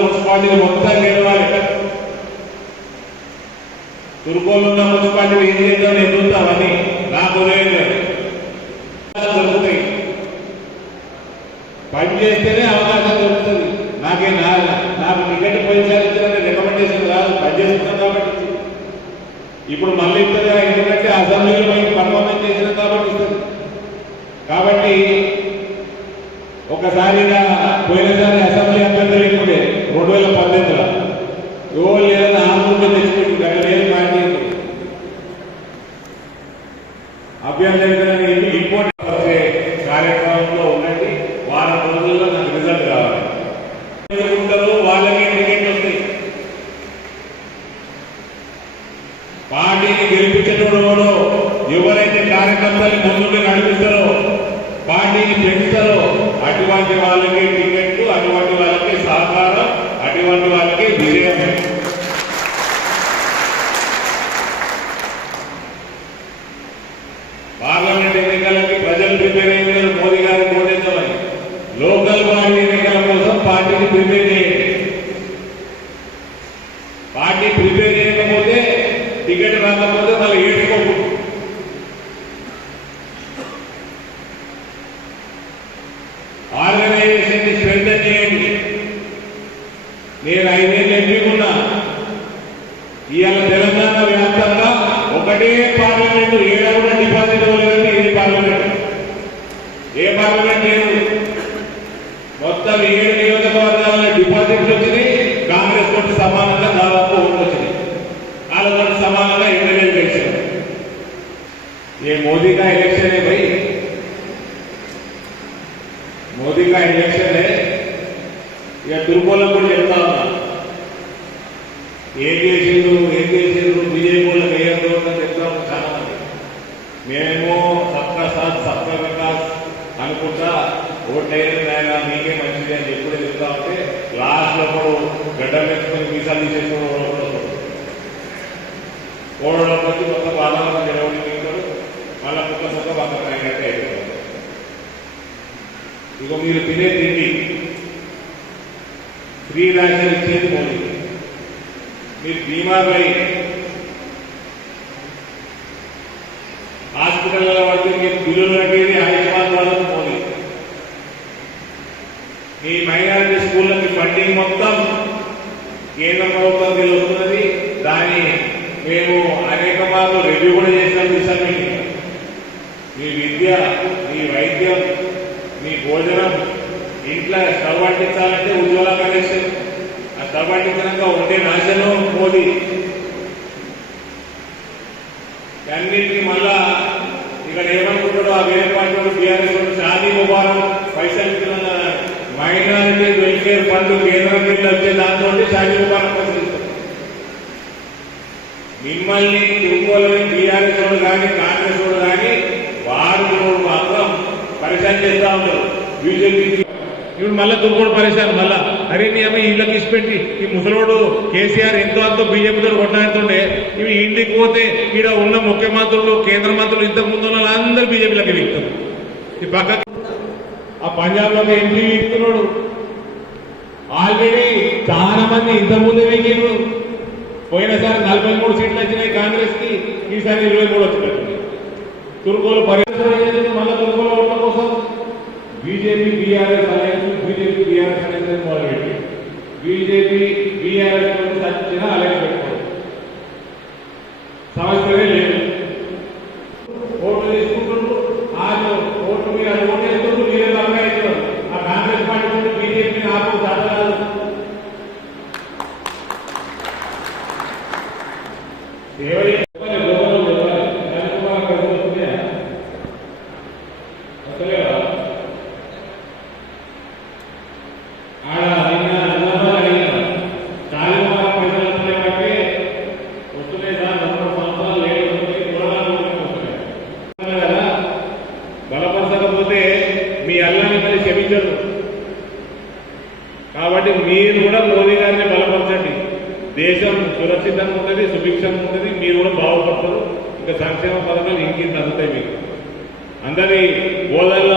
మున్సిపాలిటీలు మొత్తం గెలవాలి. తురుకోలు ఉన్న మున్సిపాలిటీలు ఏం చేద్దాం ఎదుగుతామని నాకు దొరుకుతాయి పని చేస్తేనే అవకాశం దొరుకుతుంది. నాకే నా నాకు టికెట్ పోయినసారి రికమెండేషన్ రాదు. పని చేస్తున్నాం కాబట్టి. ఇప్పుడు మళ్ళీ ఇస్తుందా ఎందుకంటే అసెంబ్లీలో మేము పర్ఫార్మెన్స్ చేసినాం కాబట్టి ఇస్తుంది. కాబట్టి ఒకసారిగా పోయినసారి అసెంబ్లీ అభ్యర్థులు ఇప్పుడే రెండు వేల పద్దెనిమిదిలో. ఎవరు లేదని ఆంధ్రప్రదేశ్ తెచ్చిపెట్టింది అక్కడ లేదు పార్టీ అభ్యర్థి ఇంపార్టెంట్ వచ్చే కార్యక్రమంలో ఉండండి. వారం రోజుల్లో నాకు రిజల్ట్ కావాలి ఎవరు ఉంటారో వాళ్ళకి టికెట్ వస్తాయి. పార్టీని గెలిపించడం ఎవరైతే కార్యకర్తలు ముందుండి నడిపిస్తారో పార్టీని పెంచుతారో అటువంటి వాళ్ళకి టికెట్లు అటువంటి వాళ్ళకి సహకారం అటువంటి వాళ్ళకి విజయం పార్లమెంట్ ఎన్నికలకి ప్రజలు ప్రిపేర్ అయ్యారు మోదీ గారు ఓటేద్దామని లోకల్ బాడీ ఎన్నికల కోసం పార్టీని ప్రిపేర్ చేయండి పార్టీ ప్రిపేర్ చేయకపోతే టికెట్ రాకపోతే మళ్ళీ ఏడుకోకూడదు ఆర్గనైజేషన్ని స్ట్రెంథన్ చేయండి. నేను ఐదేళ్ళు ఎన్నికున్నా ఇవాళ తెలంగాణ వ్యాప్తంగా ఒకటే పార్లమెంటు ఏడ కూడా డిపాజిట్ ఇవ్వలేదంటే ఇది పార్లమెంట్. ఏ పార్లమెంట్ లేదు. మొత్తం ఏడు నియోజకవర్గాల డిపాజిట్లు వచ్చినాయి. కాంగ్రెస్ తోటి సమానంగా దాదాపు ఇంకా ఇంజక్షన్ ఇక దుర్బోలం కూడా చెప్తా ఉన్నా. ఏం చేసిండ్రు ఏం చేసిండ్రు బీజేపీ వాళ్ళకి వేయద్దు అని చెప్తా చాలా మంది మేము సబ్కా సాత్ సబ్కా వికాస్ అనుకుంటా ఓట్లైనా మీకే మంచిది అని చెప్పి చెప్తా ఉంటే లాస్ట్లో కూడా గడ్డ పెట్టుకుని మీసాలు తీసేసుకుని ఓడకూడదు ఓడడం వచ్చి మొత్తం బాధ ఇక మీరు తినే తిండి. ఫ్రీ రేషన్ ఇచ్చేది మోదీ మీరు బీమాపై హాస్పిటల్లో పడితే మీరు బిల్లులు కట్టేది ఆయుష్మాన్ భారత్ మోదీ మీ మైనారిటీ స్కూళ్ళకి ఫండింగ్ మొత్తం కేంద్ర ప్రభుత్వం వస్తున్నది దాన్ని మేము అనేక మార్లు రివ్యూ కూడా చేసినాం చూసాం మీకు మీ విద్య మీ వైద్యం మీ భోజనం ఇంట్లో స్టవ్ అంటించాలంటే ఉజ్వల కనెక్షన్ ఆ స్టవ్ అంటించడానికి ఉండే నాశనం మోదీ అన్నింటినీ మళ్ళా ఇక్కడ ఏమనుకుంటాడో ఆ వేరే పార్టీ బీఆర్ఎస్ షాదీ ముబారక్ పైసలు మైనారిటీ వెల్ఫేర్ ఫండ్ కేంద్రం కింద వచ్చే దాంతో షాదీ ముబారక్ మిమ్మల్ని తిరుమలని బీఆర్ఎస్ వాడు కానీ కాంగ్రెస్ వాడు కానీ వారు మాత్రం పరిచయం చేస్తా ఉంటారు బీజేపీ ఇప్పుడు మళ్ళీ దుర్గోడు పరిశాన్ మళ్ళా. అరే నీ అమ్మ ఇళ్ళకి ఇచ్చిపెట్టి ఈ ముసలోడు కేసీఆర్ ఎంతో అంతో బీజేపీతో కొట్లాడుతుండే ఇవి ఇంటికి పోతే ఈడ ఉన్న ముఖ్యమంత్రులు కేంద్ర మంత్రులు ఇంతకు ముందు ఉన్న వాళ్ళందరూ బీజేపీలోకి వీక్తారు. ఈ పక్క ఆ పంజాబ్లోకి ఎంపీ వీక్తున్నాడు. ఆల్రెడీ చాలా మంది ఇంతకుముందే వీకిండ్రు పోయినసారి నలభై మూడు సీట్లు వచ్చినాయి కాంగ్రెస్కి ఈసారి ఇరవై మూడు వచ్చినట్టు తుర్కోలు పరిశ్రమ మళ్ళీ BJP BRS alliance BJP BRS alliance మొదలుపెట్టి బీజేపీ మీరు కూడా మోదీ గారిని బలపరచండి. దేశం సురక్షితంగా ఉంటుంది సుభిక్షంగా ఉంటుంది మీరు కూడా బాగుపడతారు. ఇంకా సంక్షేమ పథకాలు ఇంకింత అందుతాయి మీకు. అందరి హోదాల్లో